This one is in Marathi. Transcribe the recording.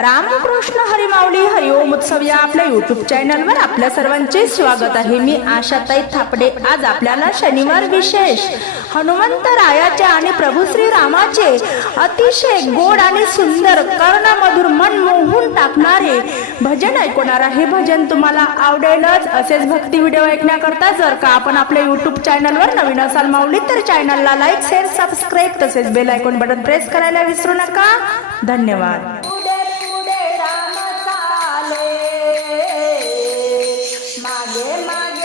रामकृष्ण हरिमावली हरिओम उत्सव या आपल्या युट्यूब चॅनलवर आपल्या सर्वांचे स्वागत आहे. मी आशाताई थापडे. आज आपल्याला शनिवार विशेष हनुमंत रायाचे आणि प्रभू श्री रामाचे अतिशय गोड आणि सुंदर कर्णमधुर मन मोहून टाकणारे भजन ऐकवणार आहे. भजन तुम्हाला आवडेलच. असेच भक्ती व्हिडिओ ऐकण्याकरता जर का आपण आपल्या युट्यूब चॅनलवर नवीन असाल माऊली तर चॅनलला लाईक शेअर सबस्क्राईब तसेच बेल आयकॉन बटन प्रेस करायला विसरू नका. धन्यवाद. Maria.